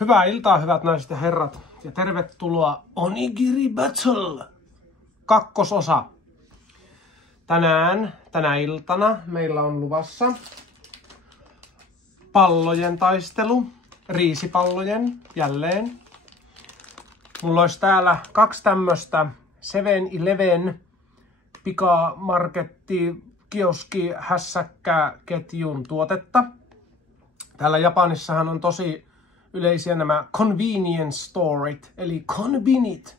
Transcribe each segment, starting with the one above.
Hyvää iltaa, hyvät naiset ja herrat, ja tervetuloa Onigiri Battle kakkososa. Tänä iltana meillä on luvassa pallojen taistelu, riisipallojen jälleen. Mulla olisi täällä 2 tämmöstä 7-Eleven pikamarketti, kioski, hässäkkä ketjun tuotetta. Täällä Japanissahan on tosi yleisiä nämä convenience storet, eli konbinit.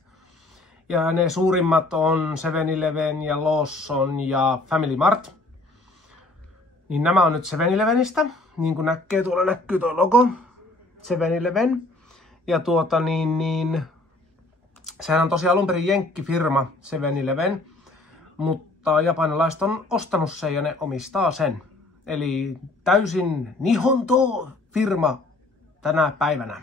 Ja ne suurimmat on 7-Eleven ja Lawson ja Family Mart. Niin nämä on nyt 7-Elevenistä. Niin kuin näkee, tuolla näkyy tuo logo. 7-Eleven. Ja sehän on tosiaan alun perin jenkkifirma 7-Eleven. Mutta japanilaiset on ostanut sen ja ne omistaa sen. Eli täysin Nihonto-firma tänä päivänä.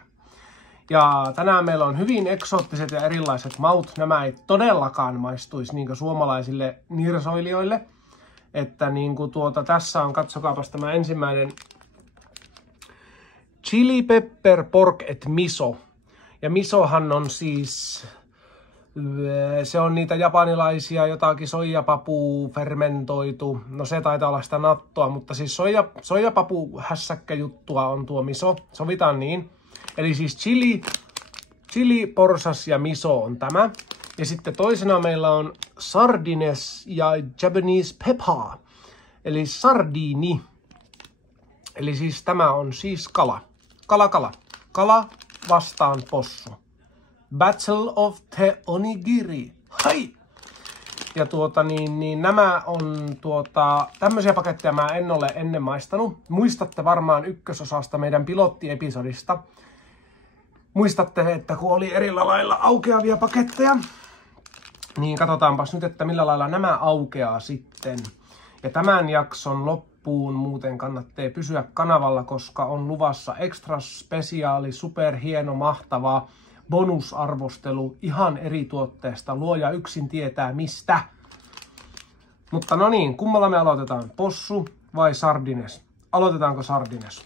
Ja tänään meillä on hyvin eksoottiset ja erilaiset maut. Nämä ei todellakaan maistuisi niin suomalaisille nirsoilijoille. Että niin tässä on, katsokaapas tämä ensimmäinen chili pepper pork et miso. Ja misohan on siis, se on niitä japanilaisia jotakin soijapapua fermentoitu. No se taitaa olla sitä nattoa, mutta siis soijapapu hässäkkäjuttua on tuo miso. Sovitaan niin. Eli siis chili, porsas ja miso on tämä. Ja sitten toisena meillä on sardines ja Japanese pepper. Eli sardiini. Eli siis tämä on siis kala. Kala vastaan possu. Battle of the Onigiri. Hai! Ja nämä on tämmöisiä paketteja mä en ole ennen maistanut. Muistatte varmaan ykkösosasta meidän pilottiepisodista. Muistatte, että kun oli eri lailla aukeavia paketteja, niin katsotaanpas nyt, että millä lailla nämä aukeaa sitten. Ja tämän jakson loppuun muuten kannattaa pysyä kanavalla, koska on luvassa extra spesiaali, superhieno, mahtava bonusarvostelu ihan eri tuotteesta. Luoja yksin tietää mistä. Mutta no niin, kummalla me aloitetaan? Possu vai sardines? Aloitetaanko sardines?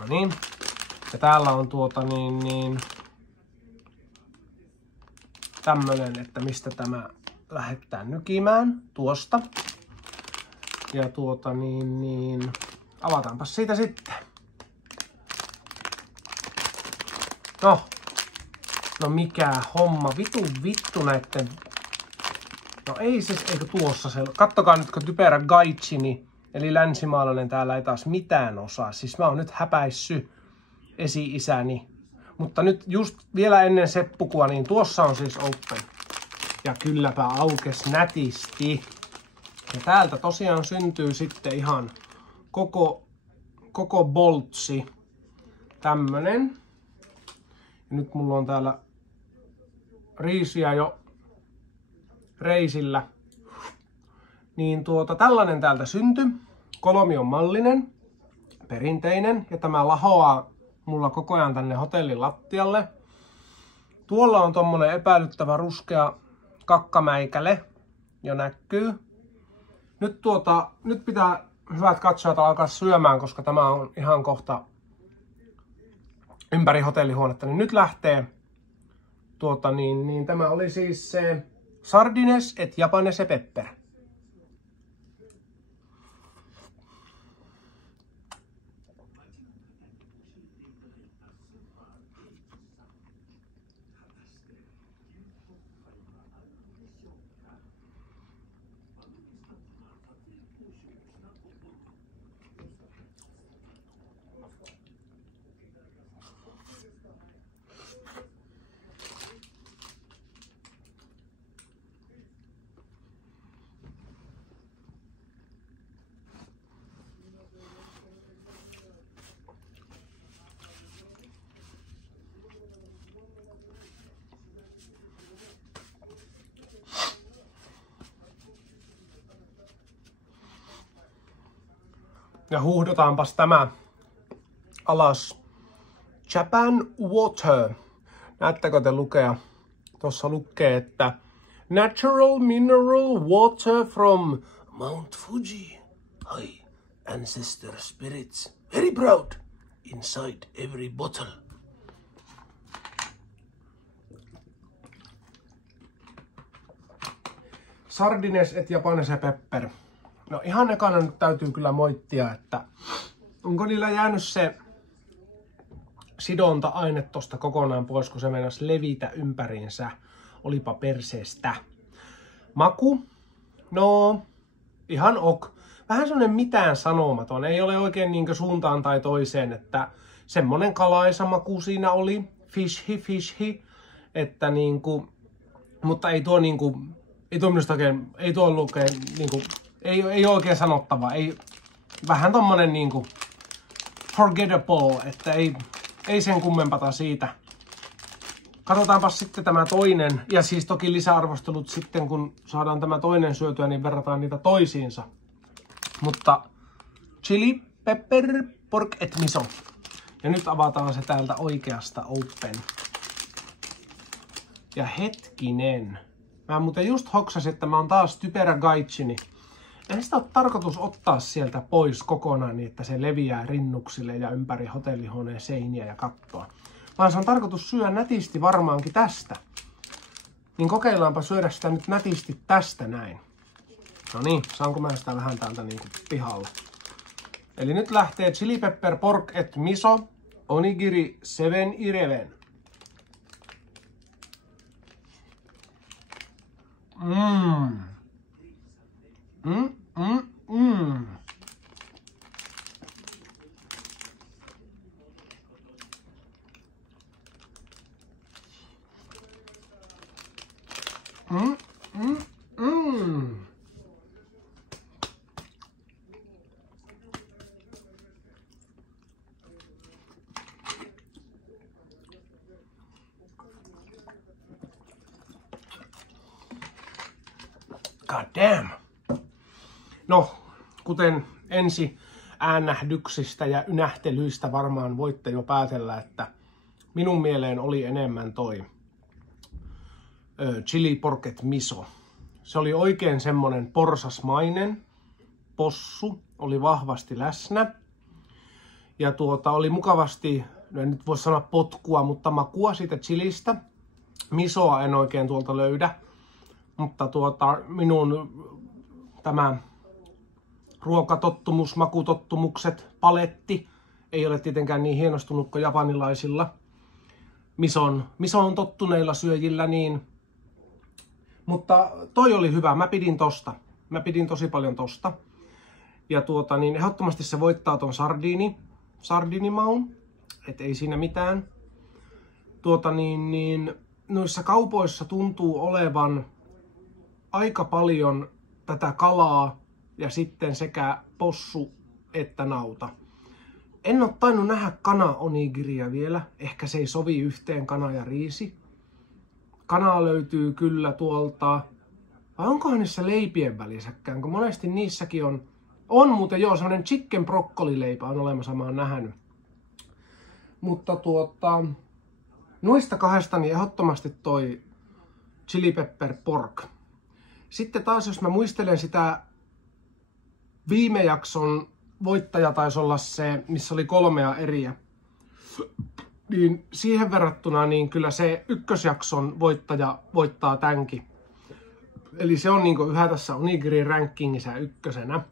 No niin. Ja täällä on tämmönen, että mistä tämä lähdetään nykimään. Tuosta. Ja avataanpas siitä sitten. No mikä homma, vittu näitten. No ei siis, eikö tuossa se. Kattokaa nyt, kun typerä gaijini, eli länsimaalainen täällä ei taas mitään osaa. Siis mä oon nyt häpäissy esi-isäni. Mutta nyt just vielä ennen seppukua, niin tuossa on siis open. Ja kylläpä aukes nätisti. Ja täältä tosiaan syntyy sitten ihan koko boltsi. Tämmönen. Ja nyt mulla on täällä riisiä jo reisillä. Niin tällainen täältä syntyi. Kolmion mallinen, perinteinen. Ja tämä lahoaa mulla koko ajan tänne hotellin lattialle. Tuolla on tommonen epäilyttävä ruskea kakkamäikäle. Jo näkyy. Nyt pitää hyvät katsojat alkaa syömään, koska tämä on ihan kohta ympäri hotellihuonetta. Niin nyt lähtee. Tämä oli siis se sardines et Japanese pepper. Ja huuhdotaanpas tämä alas. Japan Water. Näettekö te lukea? Tuossa lukee, että Natural Mineral Water from Mount Fuji. Hi, ancestor spirits. Very proud. Inside every bottle. Sardines et japanese pepper. No ihan ekana nyt täytyy kyllä moittia, että onko niillä jäänyt se sidonta-aine tosta kokonaan pois, kun se meinasi levitä ympäriinsä. Olipa perseestä. Maku? No, ihan ok. Vähän semmonen mitään sanomaton. Ei ole oikein niinkö suuntaan tai toiseen, että semmonen kalaisa maku siinä oli. Fishy. Että niinku, mutta ei tuo niinku, ei tuo minusta oikein, ei tuo ollut oikein niinku, ei oikein sanottava. Ei, vähän tommonen niinku forgettable, että ei sen kummempata siitä. Katsotaanpa sitten tämä toinen, ja siis toki lisäarvostelut sitten, kun saadaan tämä toinen syötyä, niin verrataan niitä toisiinsa. Mutta chili, pepper, pork et miso. Ja nyt avataan se täältä oikeasta open. Ja hetkinen. Mä muuten just hoksasin, että mä oon taas typerä gaijini. Eihän sitä ole tarkoitus ottaa sieltä pois kokonaan niin, että se leviää rinnuksille ja ympäri hotellihuoneen seiniä ja kattoa. Vaan se on tarkoitus syödä nätisti varmaankin tästä. Niin kokeillaanpa syödä sitä nyt nätisti tästä näin. No niin, saanko mä sitä vähän täältä niinku pihalla. Eli nyt lähtee chili pepper pork et miso onigiri 7-Eleven. God damn. No, kuten ensi äänähdyksistä ja ynähtelyistä varmaan voitte jo päätellä, että minun mieleen oli enemmän toi chili pork et miso. Se oli oikein semmonen porsasmainen. Possu oli vahvasti läsnä. Ja oli mukavasti, no en nyt voi sanoa potkua, mutta makua siitä chilistä. Misoa en oikein tuolta löydä. Mutta minun tämä ruokatottumus, makutottumukset, paletti ei ole tietenkään niin hienostunut kuin japanilaisilla misoon tottuneilla syöjillä, niin. Mutta toi oli hyvä, mä pidin tosta. Mä pidin tosi paljon tosta. Ja niin ehdottomasti se voittaa ton sardinimaun, et ei siinä mitään. Noissa kaupoissa tuntuu olevan aika paljon tätä kalaa ja sitten sekä possu että nauta. En ole tainnut nähdä kana-onigiria vielä. Ehkä se ei sovi yhteen kana ja riisi. Kanaa löytyy kyllä tuolta. Vai onkohan niissä leipien välissäkään? Kun monesti niissäkin on muuten joo, sellainen chicken broccolileipä on olemassa, mä oon nähnyt. Mutta noista kahdesta niin ehdottomasti toi chili pepper pork. Sitten taas, jos mä muistelen sitä viime jakson voittaja taisi olla se, missä oli 3 eriä, niin siihen verrattuna niin kyllä se ykkösjakson voittaja voittaa tämänkin. Eli se on niinku yhä tässä Onigirin rankingissa ykkösenä.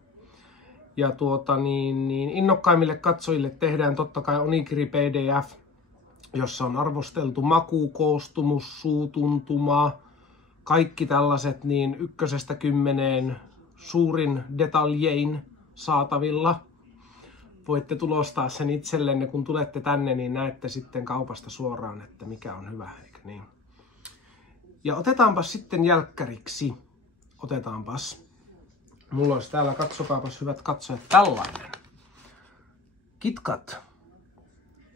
Ja innokkaimmille katsojille tehdään totta kai Onigiri PDF, jossa on arvosteltu maku, koostumus, suutuntuma, kaikki tällaiset niin 1–10 suurin detaljein saatavilla. Voitte tulostaa sen itsellenne, kun tulette tänne, niin näette sitten kaupasta suoraan, että mikä on hyvä, eikö niin? Ja otetaanpas sitten jälkkäriksi. Otetaanpas. Mulla olisi täällä, katsokaapas hyvät katsojat, tällainen. KitKat.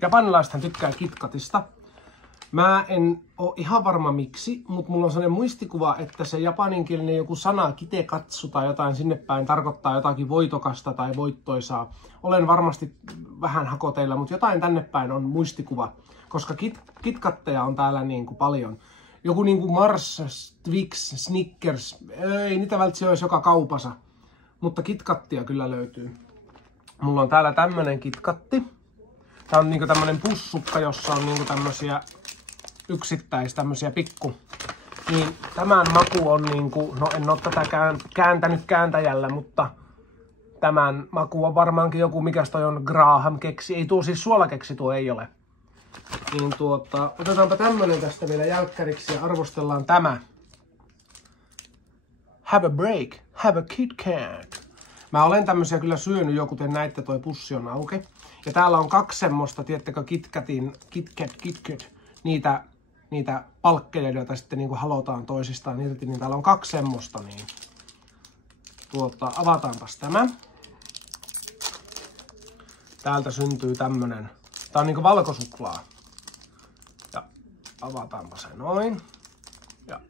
Japanilaisethan tykkää KitKatista. Mä en oo ihan varma miksi, mutta mulla on sellainen muistikuva, että se japaninkielinen joku sana kitekatsu tai jotain sinne päin tarkoittaa jotakin voitokasta tai voittoisaa. Olen varmasti vähän hakoteilla, mutta jotain tänne päin on muistikuva, koska KitKatteja on täällä niin kuin paljon. Joku niin kuin Mars, Twix, Snickers, ei niitä välttämättä olisi joka kaupassa, mutta KitKattia kyllä löytyy. Mulla on täällä tämmönen KitKatti. Tää on niinku tämmönen pussukka, jossa on niinku tämmösiä tämmösiä Niin tämän maku on niinku, no en oo tätä kääntänyt kääntäjällä, mutta tämän maku on varmaankin joku, mikäs toi on, Graham keksi. Ei tuo siis suolakeksi, tuo ei ole. Niin otetaanpa tämmönen tästä vielä jälkkäriksi ja arvostellaan tämä. Have a break, have a Kit Kat. Mä olen tämmösiä kyllä syönyt jo, kuten näitte, toi pussi on auki. Ja täällä on 2 semmoista, tiedättekö, Kit Kat, niitä palkkeja, joita sitten niinku halotaan toisistaan irti, niin täällä on 2 semmoista, niin avataanpas tämä. Täältä syntyy tämmönen, tää on niinku valkosuklaa. Ja avataanpa se noin. Ja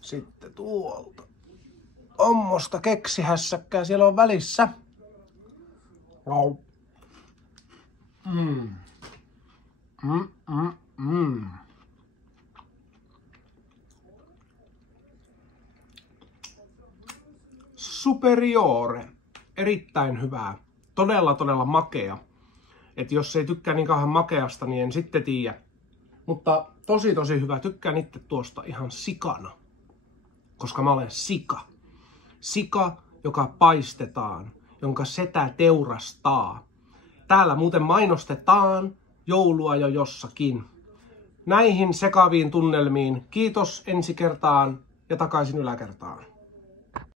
sitten tuolta tommosta keksihässäkkää siellä on välissä. Wow. Superiore. Erittäin hyvää. Todella makea. Et jos ei tykkää niin kauhean makeasta, niin en sitten tiedä. Mutta tosi hyvä. Tykkään itse tuosta ihan sikana. Koska mä olen sika. Sika, joka paistetaan, jonka setä teurastaa. Täällä muuten mainostetaan joulua jo jossakin. Näihin sekaviin tunnelmiin kiitos ensi kertaan ja takaisin yläkertaan.